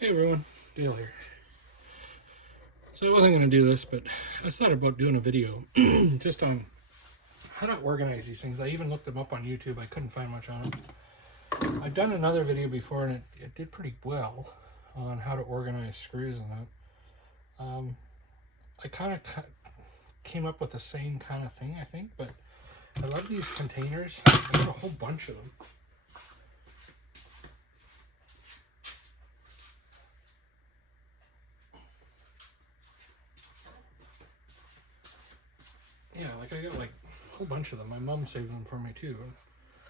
Hey everyone, Dale here. So I wasn't going to do this, but I thought about doing a video just on how to organize these things. I even looked them up on YouTube. I couldn't find much on them. I've done another video before and it did pretty well on how to organize screws and that. I kind of came up with the same kind of thing, I think, but I love these containers. I got a whole bunch of them. Yeah, like I got like a whole bunch of them. My mom saved them for me too.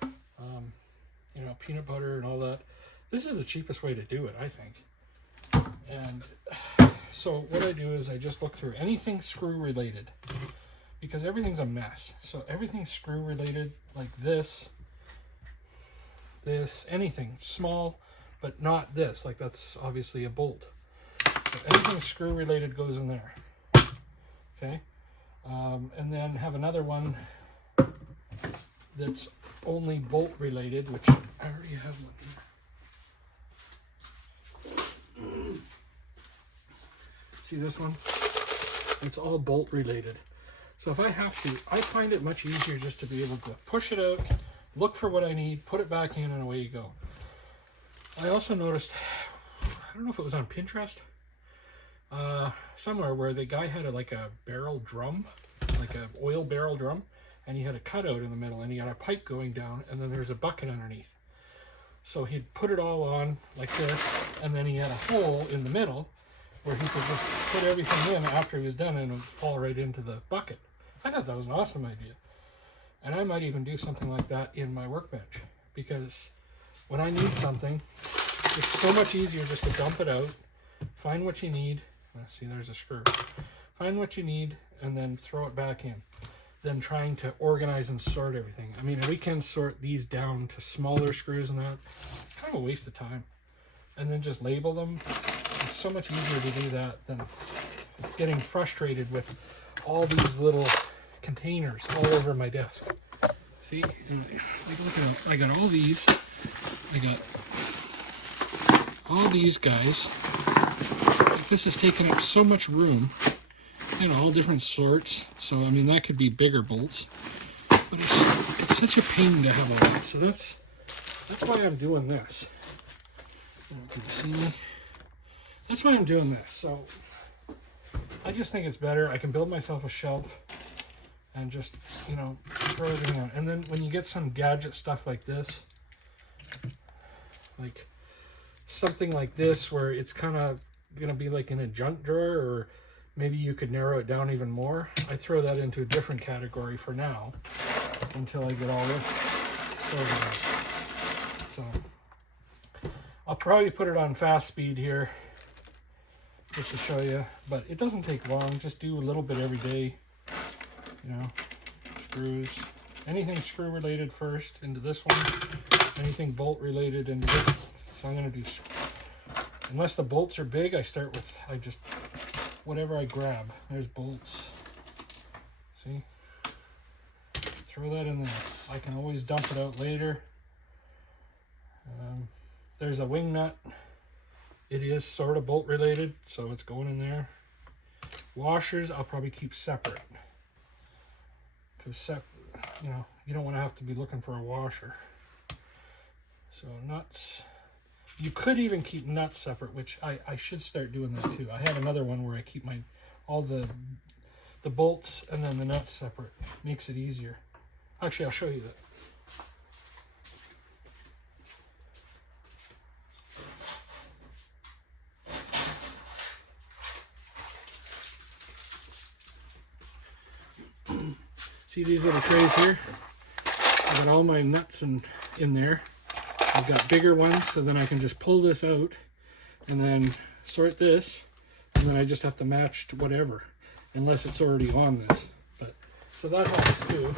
You know, peanut butter and all that. This is the cheapest way to do it, I think. And so what I do is I just look through anything screw related, because everything's a mess. So everything screw related, like this, anything small, but not this. Like that's obviously a bolt. So anything screw related goes in there. Okay. And then have another one that's only bolt related, which I already have one here. See this one? It's all bolt related. So if I have to, I find it much easier just to be able to push it out, look for what I need, put it back in, and away you go. I also noticed, I don't know if it was on Pinterest, somewhere where the guy had like a barrel drum, like an oil barrel drum, and he had a cutout in the middle, and he had a pipe going down, and then there's a bucket underneath. So he'd put it all on like this, and then he had a hole in the middle where he could just put everything in after he was done, and it would fall right into the bucket. I thought that was an awesome idea. And I might even do something like that in my workbench, because when I need something, it's so much easier just to dump it out, find what you need. See, there's a screw. Find what you need and then throw it back in. Then trying to organize and sort everything. I mean, we can sort these down to smaller screws and that. It's kind of a waste of time. And then just label them. It's so much easier to do that than getting frustrated with all these little containers all over my desk. See, like, look at them. I got all these. I got all these guys. This is taking up so much room. You know, all different sorts. So, I mean, that could be bigger bolts. But it's such a pain to have all that. So that's why I'm doing this. Can you see me? That's why I'm doing this. So, I just think it's better. I can build myself a shelf and just, you know, throw everything out. And then when you get some gadget stuff like this, like something like this where it's kind of going to be like in a junk drawer, or maybe you could narrow it down even more, I throw that into a different category for now until I get all this sorted out. So I'll probably put it on fast speed here just to show you, but it doesn't take long. Just do a little bit every day. You know, screws, anything screw related first into this one, anything bolt related into this. So I'm going to do, unless the bolts are big, I start with, whatever I grab. There's bolts. See? Throw that in there. I can always dump it out later. There's a wing nut. It is sort of bolt related, so it's going in there. Washers, I'll probably keep separate. Because, you know, you don't want to have to be looking for a washer. So nuts. You could even keep nuts separate, which I should start doing that too. I have another one where I keep all the bolts and then the nuts separate. Makes it easier. Actually, I'll show you that. See these little trays here? I've got all my nuts in there. I've got bigger ones, so then I can just pull this out and then sort this, and then I just have to match to whatever, unless it's already on this. But so that helps too.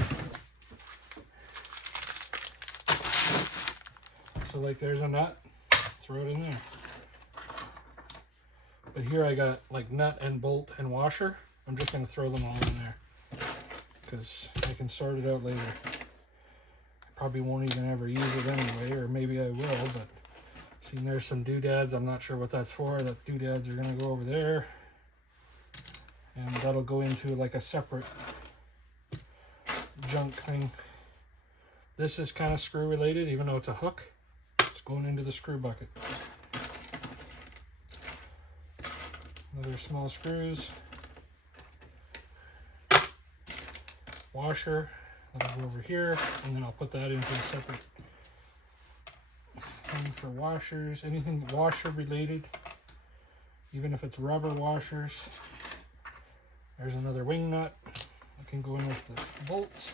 So like there's a nut, throw it in there. But here I got like nut and bolt and washer. I'm just going to throw them all in there because I can sort it out later. Probably won't even ever use it anyway, or maybe I will, but See, there's some doodads. I'm not sure what that's for. The doodads are going to go over there. And that'll go into like a separate junk thing. This is kind of screw related, even though it's a hook. It's going into the screw bucket. Another small screws. Washer. That'll go over here. And then I'll put that into a separate thing for washers. Anything washer related. Even if it's rubber washers. There's another wing nut that can go in with the bolts.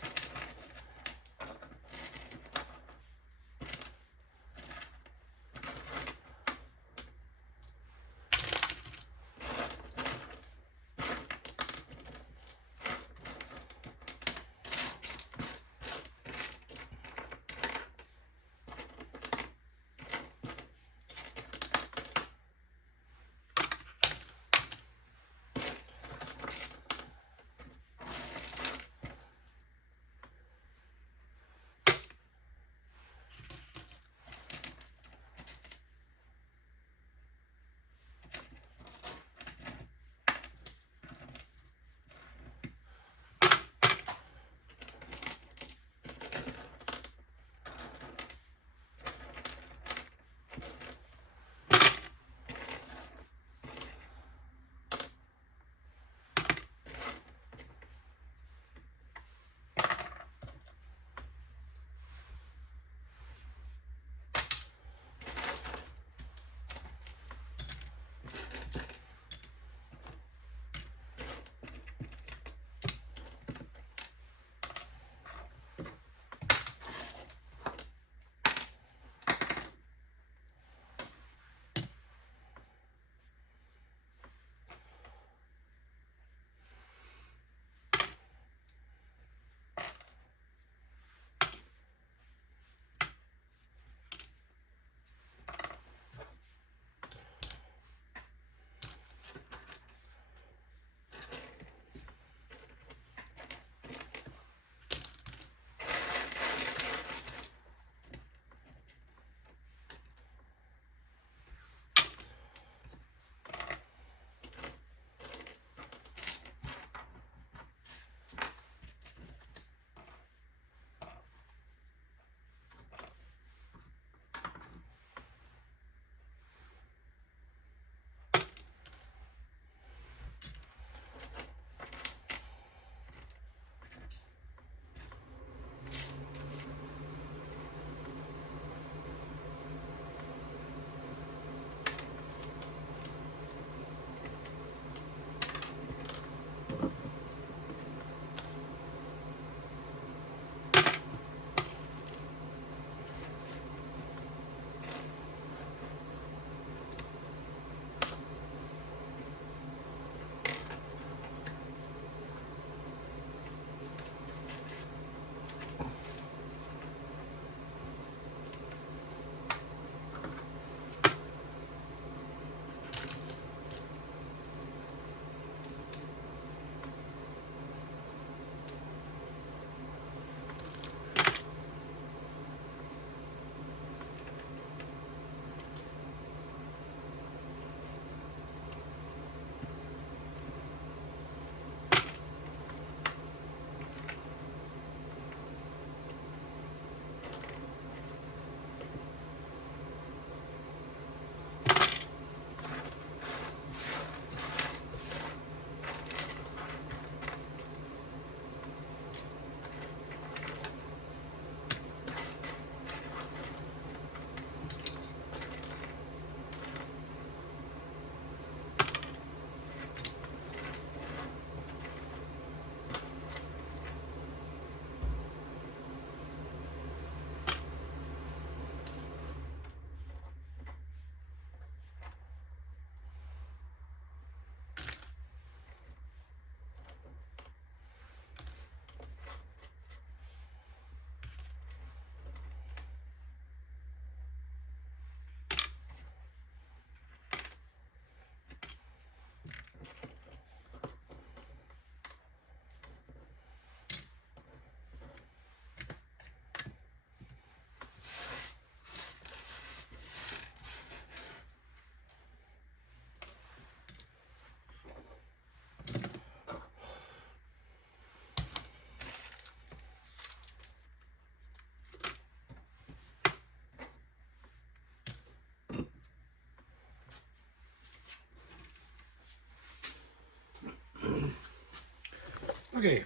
Okay,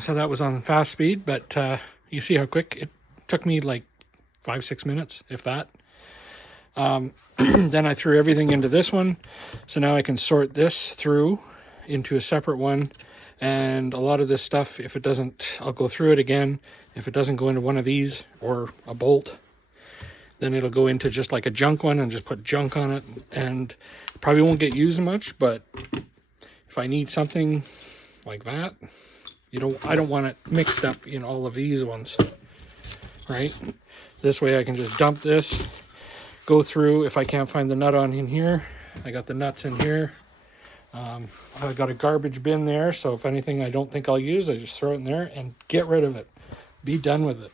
so that was on fast speed, but you see how quick it took me, like 5-6 minutes, if that. Then I threw everything into this one, so now I can sort this through into a separate one. And a lot of this stuff, if it doesn't, I'll go through it again. If it doesn't go into one of these or a bolt, then it'll go into just like a junk one and just put junk on it. And probably won't get used much, but if I need something like that, I don't want it mixed up in all of these ones, right? This way I can just dump this, go through. If I can't find the nut on in here, I got the nuts in here. I got a garbage bin there, so if anything I don't think I'll use, I just throw it in there and get rid of it. Be done with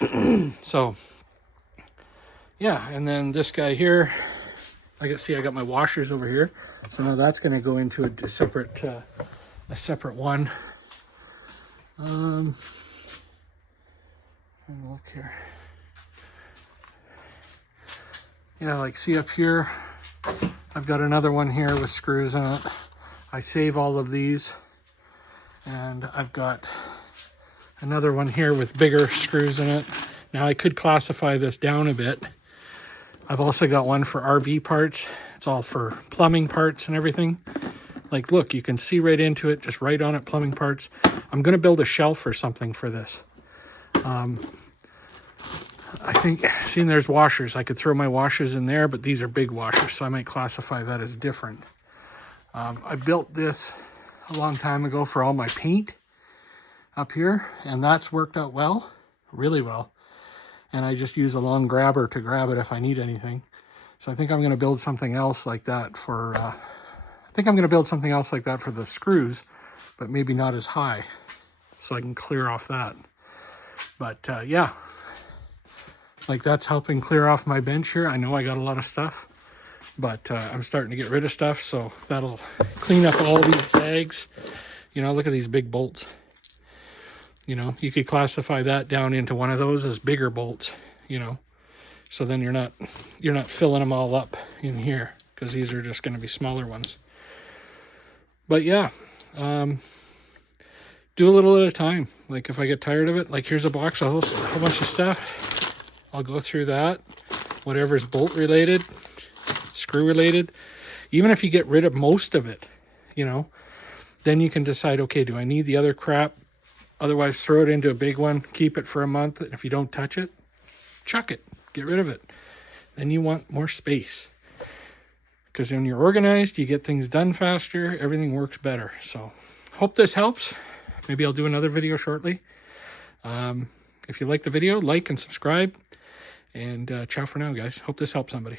it. So, yeah, and then this guy here, I got my washers over here, so now that's going to go into a separate one. Look here. Yeah, like see up here, I've got another one here with screws in it. I save all of these, and I've got another one here with bigger screws in it. Now I could classify this down a bit. I've also got one for RV parts. It's all for plumbing parts and everything. Like, look, you can see right into it, just right on it, plumbing parts. I'm going to build a shelf or something for this. I think, seeing there's washers, I could throw my washers in there, but these are big washers, so I might classify that as different. I built this a long time ago for all my paint up here, and that's worked out well, really well. And I just use a long grabber to grab it if I need anything. So I think I'm going to build something else like that for, the screws, but maybe not as high, so I can clear off that. But yeah, like that's helping clear off my bench here. I know I got a lot of stuff, but I'm starting to get rid of stuff, so that'll clean up all these bags. You know, look at these big bolts. You know, you could classify that down into one of those as bigger bolts, you know. So then you're not filling them all up in here, because these are just going to be smaller ones. But yeah, do a little at a time. Like if I get tired of it, like here's a box of a whole bunch of stuff. I'll go through that, whatever's bolt related, screw related. Even if you get rid of most of it, you know, then you can decide, okay, do I need the other crap? Otherwise, throw it into a big one, keep it for a month. And if you don't touch it, chuck it, get rid of it. Then you want more space. Because when you're organized, you get things done faster, everything works better. So, hope this helps. Maybe I'll do another video shortly. If you like the video, like and subscribe. And ciao for now, guys. Hope this helps somebody.